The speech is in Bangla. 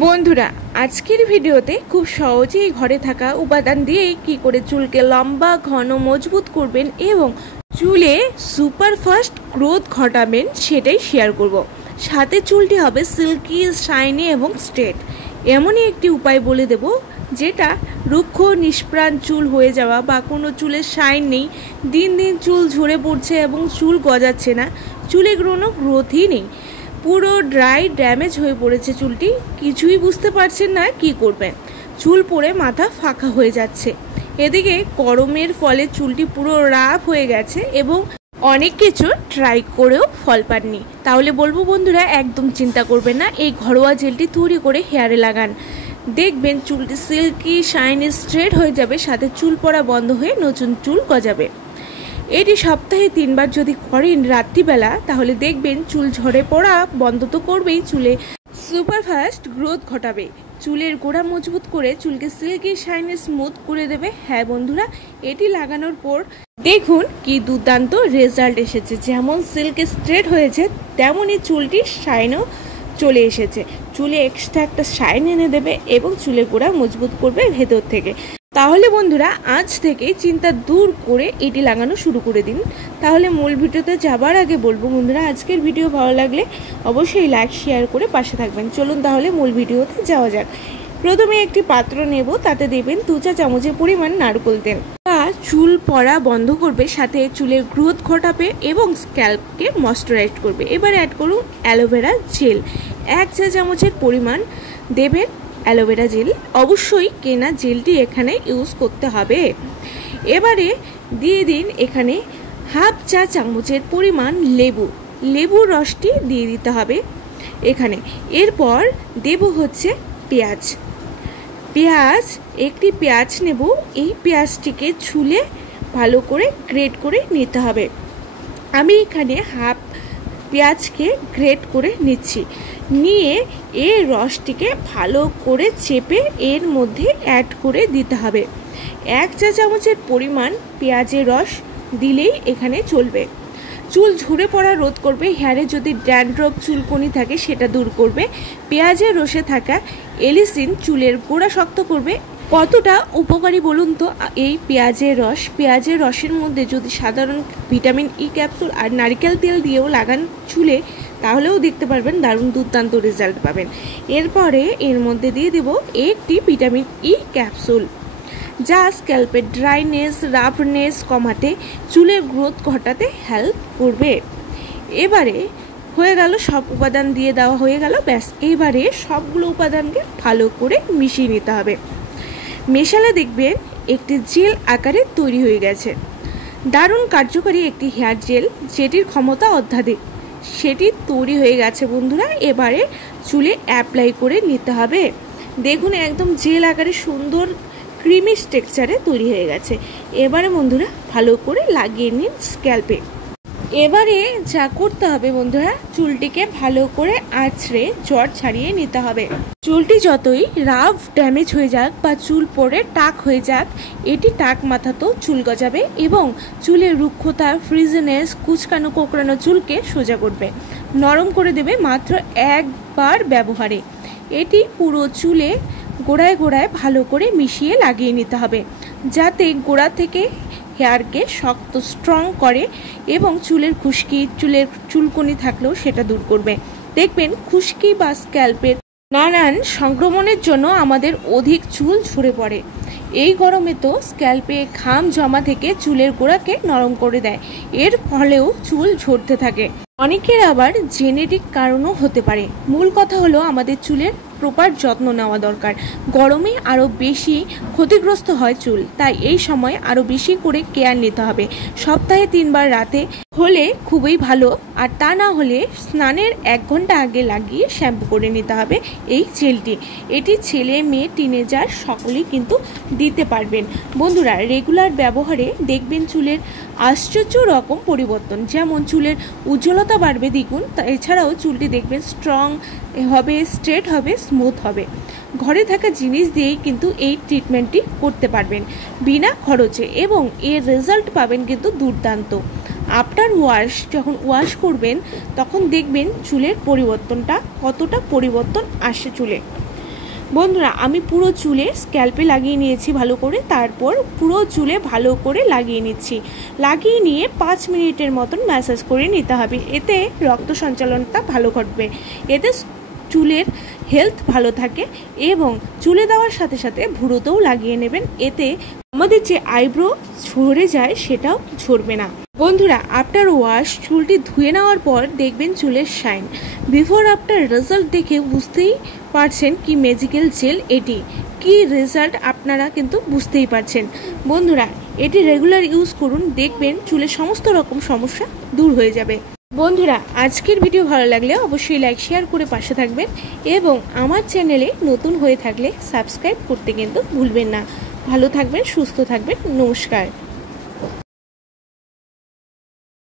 বন্ধুরা, আজকের ভিডিওতে খুব সহজেই ঘরে থাকা উপাদান দিয়ে কি করে চুলকে লম্বা, ঘন, মজবুত করবেন এবং চুলে সুপার ফাস্ট গ্রোথ ঘটাবেন সেটাই শেয়ার করব। সাথে চুলটি হবে সিল্কি, শাইনি এবং স্ট্রেট। এমনই একটি উপায় বলে দেব যেটা রুক্ষ নিষ্প্রাণ চুল হয়ে যাওয়া বা কোনো চুলের শাইন নেই, দিন দিন চুল ঝরে পড়ছে এবং চুল গজাচ্ছে না, চুলে কোনো গ্রোথই নেই, পুরো ড্রাই ড্যামেজ হয়ে পড়েছে চুলটি, কিছুই বুঝতে পারছেন না কি করবেন, চুল পড়ে মাথা ফাঁকা হয়ে যাচ্ছে, এদিকে গরমের ফলে চুলটি পুরো রাফ হয়ে গেছে এবং অনেক কিছু ট্রাই করেও ফল পাননি। তাহলে বলবো বন্ধুরা, একদম চিন্তা করবেন না, এই ঘরোয়া জেলটি তৈরি করে হেয়ারে লাগান, দেখবেন চুলটি সিল্কি, শাইনি, স্ট্রেট হয়ে যাবে, সাথে চুল পড়া বন্ধ হয়ে নতুন চুল গজাবে। এটি সপ্তাহে 3 বার যদি করেন রাত্রিবেলা, তাহলে দেখবেন চুল ঝরে পড়া বন্ধ তো করবেই, চুলে সুপার ফাস্ট গ্রোথ ঘটাবে, চুলের গোড়া মজবুত করে চুলকে সিল্কি, শাইনি, স্মুথ করে দেবে। হ্যাঁ বন্ধুরা, এটি লাগানোর পর দেখুন কি দুর্দান্ত রেজাল্ট এসেছে। যেমন সিল্কি স্ট্রেট হয়েছে, তেমনই চুলটি শাইনও চলে এসেছে, চুলে এক্সট্রা একটা শাইন এনে দেবে এবং চুলের গোড়া মজবুত করবে ভেতর থেকে। তাহলে বন্ধুরা, আজ থেকে চিন্তা দূর করে এটি লাগানো শুরু করে দিন। তাহলে মূল ভিডিওতে যাবার আগে বলবো বন্ধুরা, আজকের ভিডিও ভালো লাগলে অবশ্যই লাইক, শেয়ার করে পাশে থাকবেন। চলুন তাহলে মূল ভিডিওতে যাওয়া যাক। প্রথমে একটি পাত্র নেব, তাতে দেবেন 2 চা চামচের পরিমাণ নারকেল তেল। চুল পড়া বন্ধ করবে, সাথে চুলের গ্রোথ ঘটাবে এবং স্ক্যাল্পকে ময়শ্চারাইজ করবে। এবার অ্যাড করুন অ্যালোভেরা জেল, 1 চা চামচের পরিমাণ দেবেন অ্যালোভেরা জেল, অবশ্যই কেনা জেলটি এখানে ইউজ করতে হবে। এবারে দিয়ে দিন এখানে 1/2 চা চামচের পরিমাণ লেবুর রসটি দিয়ে দিতে হবে এখানে। এরপর দেব হচ্ছে পেঁয়াজ, একটি পেঁয়াজ নেব, এই পেঁয়াজটিকে ছুলে ভালো করে গ্রেট করে নিতে হবে। আমি এখানে হাফ পেঁয়াজকে গ্রেট করে নিচ্ছি, নিয়ে এই রসটিকে ভালো করে চেপে এর মধ্যে অ্যাড করে দিতে হবে। 1 চা চামচের পরিমাণ পেঁয়াজের রস দিলেই এখানে চলবে। চুল ঝরে পড়া রোধ করবে, হেয়ারে যদি ড্যান্ড্রফ, চুলকনি থাকে সেটা দূর করবে। পেঁয়াজের রসে থাকা এলিসিন চুলের গোড়া শক্ত করবে। কতটা উপকারী বলুন তো এই পেঁয়াজের রসের মধ্যে যদি সাধারণ ভিটামিন ই ক্যাপসুল আর নারকেল তেল দিয়েও লাগান চুলে, তাহলেও দেখতে পারবেন দারুণ দুর্দান্ত রেজাল্ট পাবেন। এরপরে এর মধ্যে দিয়ে দেব একটি ভিটামিন ই ক্যাপসুল, যা স্ক্যাল্পের ড্রাইনেস, রাফনেস কমাতে, চুলের গ্রোথ ঘটাতে হেল্প করবে। এবারে হয়ে গেল, সব উপাদান দিয়ে দেওয়া হয়ে গেল, ব্যাস। এবারে সবগুলো উপাদানকে ভালো করে মিশিয়ে নিতে হবে। মেশালে দেখবেন একটি জেল আকারে তৈরি হয়ে গেছে, দারুণ কার্যকারী একটি হেয়ার জেল, যেটির ক্ষমতা অত্যাধিক, সেটি তৈরি হয়ে গেছে বন্ধুরা। এবারে চুলে অ্যাপ্লাই করে নিতে হবে। দেখুন একদম জেল আকারে সুন্দর ক্রিমি টেক্সচারে তৈরি হয়ে গেছে। এবারে বন্ধুরা ভালো করে লাগিয়ে নিন স্ক্যাল্পে। এবারে যা করতে হবে বন্ধুরা, চুলটিকে ভালো করে আঁচড়ে জট ছাড়িয়ে নিতে হবে। চুলটি যতই রাফ ড্যামেজ হয়ে যাক বা চুল পড়ে টাক হয়ে যাক, এটি টাক মাথাতেও চুল গজাবে এবং চুলের রুক্ষতা, ফ্রিজিনেস, কুচকানো কোঁকড়ানো চুলকে সোজা করবে, নরম করে দেবে মাত্র একবার ব্যবহারে। এটি পুরো চুলে গোড়ায় গোড়ায় ভালো করে মিশিয়ে লাগিয়ে নিতে হবে, যাতে গোড়া থেকে হেয়ারকে শক্ত, স্ট্রং করে এবং চুলের খুশকি, চুলের চুলকনি থাকলেও সেটা দূর করবে। দেখবেন খুশকি বা স্ক্যাল্পের নানান সংক্রমণের জন্য আমাদের অধিক চুল ঝরে পড়ে। এই গরমে তো স্ক্যাল্পে ঘাম জমা থেকে চুলের গোড়াকে নরম করে দেয়, এর ফলেও চুল ঝরতে থাকে। অনেকের আবার জেনেটিক কারণও হতে পারে। মূল কথা হলো আমাদের চুলের প্রপার যত্ন নেওয়া দরকার। গরমে আরও বেশি ক্ষতিগ্রস্ত হয় চুল, তাই এই সময় আরও বেশি করে কেয়ার নিতে হবে। সপ্তাহে 3 বার রাতে হলে খুবই ভালো, আর তা না হলে স্নানের 1 ঘন্টা আগে লাগিয়ে শ্যাম্পু করে নিতে হবে এই জেলটি। এটি ছেলে, মেয়ে, টিনেজার সকলেই কিন্তু দিতে পারবেন। বন্ধুরা, রেগুলার ব্যবহারে দেখবেন চুলের আশ্চর্য রকম পরিবর্তন, যেমন চুলের উজ্জ্বলতা বাড়বে দ্বিগুণ, এছাড়াও চুলটি দেখবেন স্ট্রং হবে, স্ট্রেট হবে, স্মুথ হবে। ঘরে থাকা জিনিস দিয়েই কিন্তু এই ট্রিটমেন্টটি করতে পারবেন বিনা খরচে এবং এর রেজাল্ট পাবেন কিন্তু দুর্দান্ত। আফটার ওয়াশ, যখন ওয়াশ করবেন তখন দেখবেন চুলের পরিবর্তনটা কতটা পরিবর্তন আসে চুলে। বন্ধুরা আমি পুরো চুলে স্ক্যাল্পে লাগিয়ে নিয়েছি ভালো করে, তারপর পুরো চুলে ভালো করে লাগিয়ে নিচ্ছি। লাগিয়ে নিয়ে 5 মিনিটের মতন ম্যাসাজ করে নিতে হবে। এতে রক্ত সঞ্চালনটা ভালো ঘটবে, এতে চুলের হেলথ ভালো থাকে এবং চুলে দেওয়ার সাথে সাথে ভুরুতেও লাগিয়ে নেবেন, এতে আমাদের যে আইব্রো ঝরে যায় সেটাও ঝরবে না। বন্ধুরা আফটার ওয়াশ চুলটি ধুয়ে নেওয়ার পর দেখবেন চুলের শাইন। বিফোর আফটার রেজাল্ট দেখে বুঝতেই পারছেন কি ম্যাজিক্যাল জেল এটি, কি রেজাল্ট আপনারা কিন্তু বুঝতেই পারছেন। বন্ধুরা এটি রেগুলার ইউজ করুন, দেখবেন চুলের সমস্ত রকম সমস্যা দূর হয়ে যাবে। বন্ধুরা আজকের ভিডিও ভালো লাগলে অবশ্যই লাইক শেয়ার করে পাশে থাকবেন এবং আমার চ্যানেলে নতুন হয়ে থাকলে সাবস্ক্রাইব করতে কিন্তু ভুলবেন না। ভালো থাকবেন, সুস্থ থাকবেন, নমস্কার।